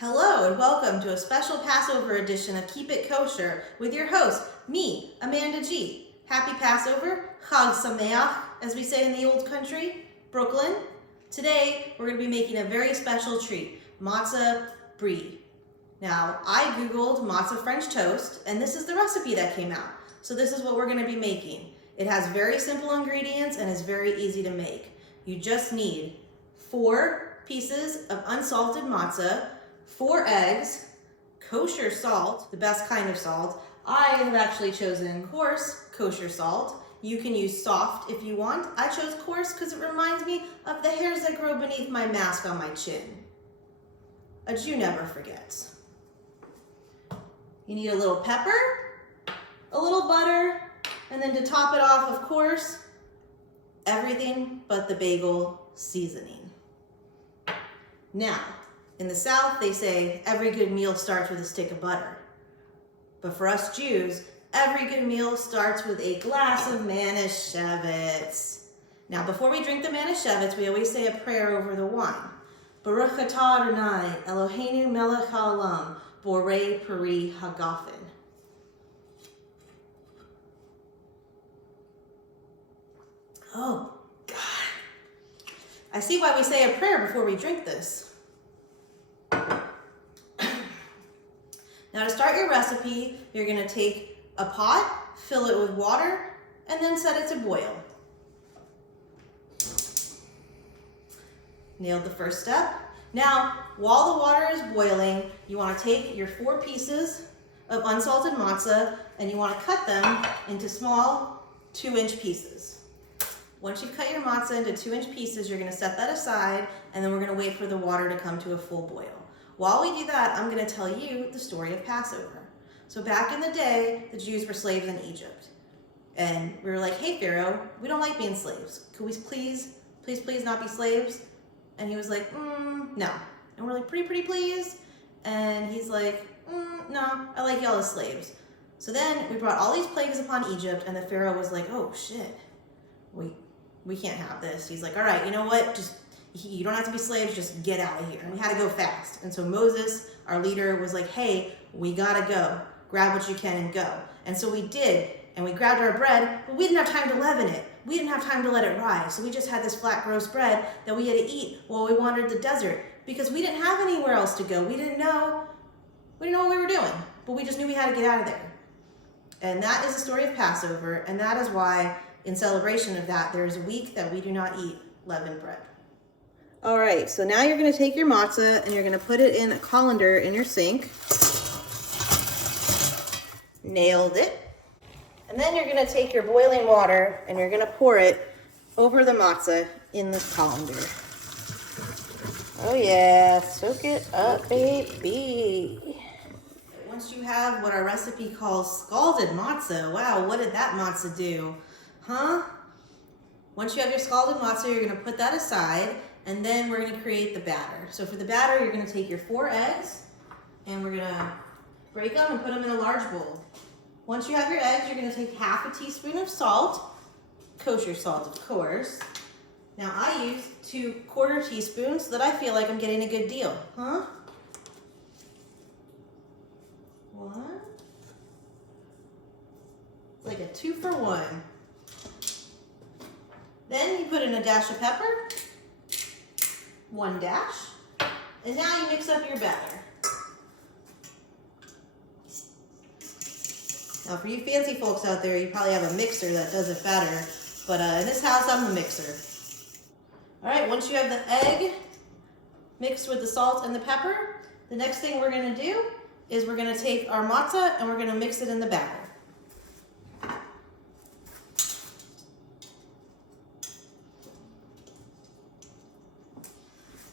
Hello and welcome to a special Passover edition of Keep It Kosher with your host, me, Amanda G. Happy Passover, Chag Sameach, as we say in the old country, Brooklyn. Today, we're going to be making a very special treat, matzo brei. Now, I Googled matzo French toast, and this is the recipe that came out. So this is what we're going to be making. It has very simple ingredients and is very easy to make. You just need 4 pieces of unsalted matzah, 4 eggs, kosher salt, the best kind of salt. I have actually chosen coarse kosher salt. You can use soft if you want. I chose coarse because it reminds me of the hairs that grow beneath my mask on my chin. A Jew never forgets. You need a little pepper, a little butter, and then to top it off, of course, everything but the bagel seasoning. Now, in the South, they say every good meal starts with a stick of butter. But for us Jews, every good meal starts with a glass of Manischewitz. Now, before we drink the Manischewitz, we always say a prayer over the wine. Baruch atah Adonai, Eloheinu melech haolam, borei peri hagafen. Oh, God. I see why we say a prayer before we drink this. Now to start your recipe, you're going to take a pot, fill it with water, and then set it to boil. Nailed the first step. Now, while the water is boiling, you want to take your 4 pieces of unsalted matzah and you want to cut them into small 2-inch pieces. Once you've cut your matzah into 2-inch pieces, you're going to set that aside, and then we're going to wait for the water to come to a full boil. While we do that, I'm going to tell you the story of Passover. So back in the day, the Jews were slaves in Egypt. And we were like, hey, Pharaoh, we don't like being slaves. Could we please not be slaves? And he was like, no. And we're like, pretty please? And he's like, no, I like y'all as slaves. So then we brought all these plagues upon Egypt, and the Pharaoh was like, oh, shit, we can't have this. He's like, all right, you know what? You don't have to be slaves, just get out of here. And we had to go fast. And so Moses, our leader, was like, hey, we gotta go. Grab what you can and go. And so we did, and we grabbed our bread, but we didn't have time to leaven it. We didn't have time to let it rise. So we just had this flat, gross bread that we had to eat while we wandered the desert because we didn't have anywhere else to go. We didn't know what we were doing, but we just knew we had to get out of there. And that is the story of Passover, and that is why, in celebration of that, there is a week that we do not eat leavened bread. All right, so now you're going to take your matzah and you're going to put it in a colander in your sink. Nailed it. And then you're going to take your boiling water and you're going to pour it over the matzah in the colander. Oh yeah, soak it up, baby. Once you have what our recipe calls scalded matzah, wow, what did that matzah do? Huh? Once you have your scalded matzah, you're going to put that aside. And then we're going to create the batter. So for the batter, you're going to take your 4 eggs, and we're going to break them and put them in a large bowl. Once you have your eggs, you're going to take half a teaspoon of salt, kosher salt, of course. Now I use 2 quarter teaspoons so that I feel like I'm getting a good deal. Huh? 1. It's like a 2 for 1. Then you put in a dash of pepper. 1 dash, and now you mix up your batter. Now for you fancy folks out there, you probably have a mixer that does it better, but in this house, I'm the mixer. All right, once you have the egg mixed with the salt and the pepper, the next thing we're gonna do is we're gonna take our matzah and we're gonna mix it in the batter.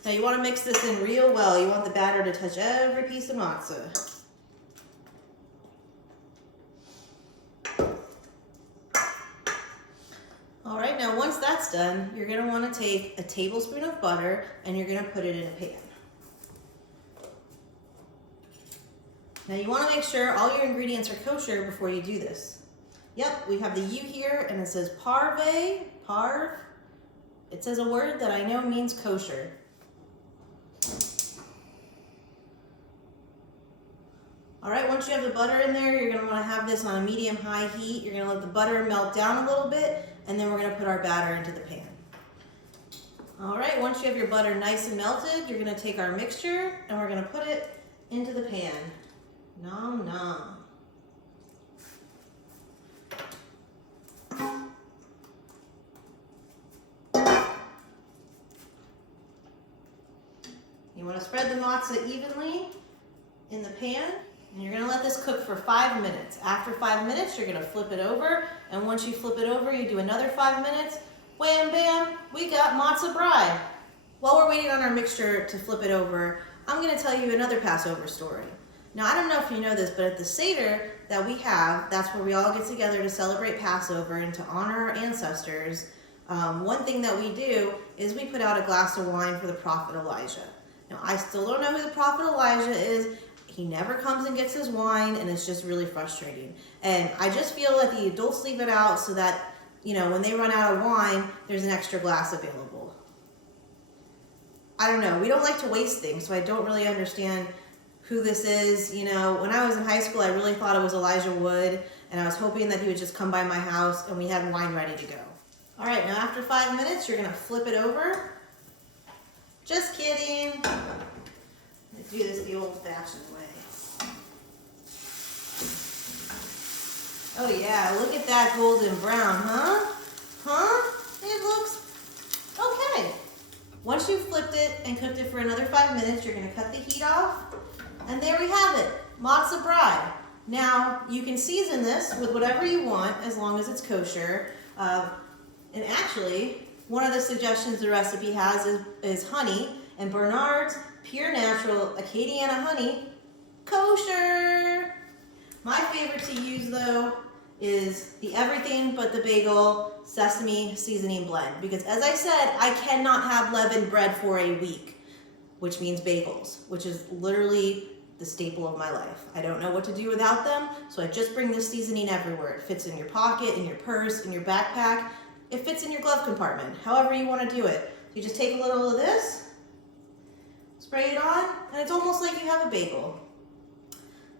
Now you want to mix this in real well. You want the batter to touch every piece of matzah. All right, now once that's done, you're going to want to take a tablespoon of butter and you're going to put it in a pan. Now you want to make sure all your ingredients are kosher before you do this. Yep, we have the U here and it says parve, parv. It says a word that I know means kosher. All right, once you have the butter in there, you're gonna wanna have this on a medium-high heat. You're gonna let the butter melt down a little bit, and then we're gonna put our batter into the pan. All right, once you have your butter nice and melted, you're gonna take our mixture and we're gonna put it into the pan. Nom nom. You wanna spread the matzah evenly in the pan, and you're gonna let this cook for 5 minutes. After 5 minutes, you're gonna flip it over, and once you flip it over, you do another 5 minutes. Wham bam, we got matzo brei. While we're waiting on our mixture to flip it over, I'm gonna tell you another Passover story. Now, I don't know if you know this, but at the Seder that we have, that's where we all get together to celebrate Passover and to honor our ancestors. One thing that we do is we put out a glass of wine for the prophet Elijah. Now, I still don't know who the prophet Elijah is. He never comes and gets his wine, and it's just really frustrating. And I just feel that the adults leave it out so that, when they run out of wine, there's an extra glass available. I don't know. We don't like to waste things, so I don't really understand who this is. When I was in high school, I really thought it was Elijah Wood, and I was hoping that he would just come by my house and we had wine ready to go. All right, now after 5 minutes, you're gonna flip it over. Just kidding. I'm gonna do this the old-fashioned way. Oh yeah, look at that golden brown, huh? It looks okay. Once you've flipped it and cooked it for another 5 minutes, you're gonna cut the heat off, and there we have it, matzo brei. Now, you can season this with whatever you want as long as it's kosher. And actually, one of the suggestions the recipe has is honey, and Bernard's Pure Natural Acadiana honey, kosher. My favorite to use though is the everything but the bagel sesame seasoning blend, because as I said, I cannot have leavened bread for a week, which means bagels, which is literally the staple of my life. I don't know what to do without them, so I just bring this seasoning everywhere. It fits in your pocket, in your purse, in your backpack. It fits in your glove compartment, however you want to do it. You just take a little of this, spray it on, and it's almost like you have a bagel.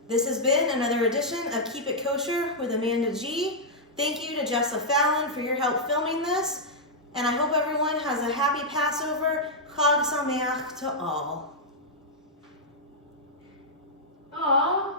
This has been another edition of Keep It Kosher with Amanda G. Thank you to Jessa Fallon for your help filming this, and I hope everyone has a happy Passover. Chag Sameach to all. Aww.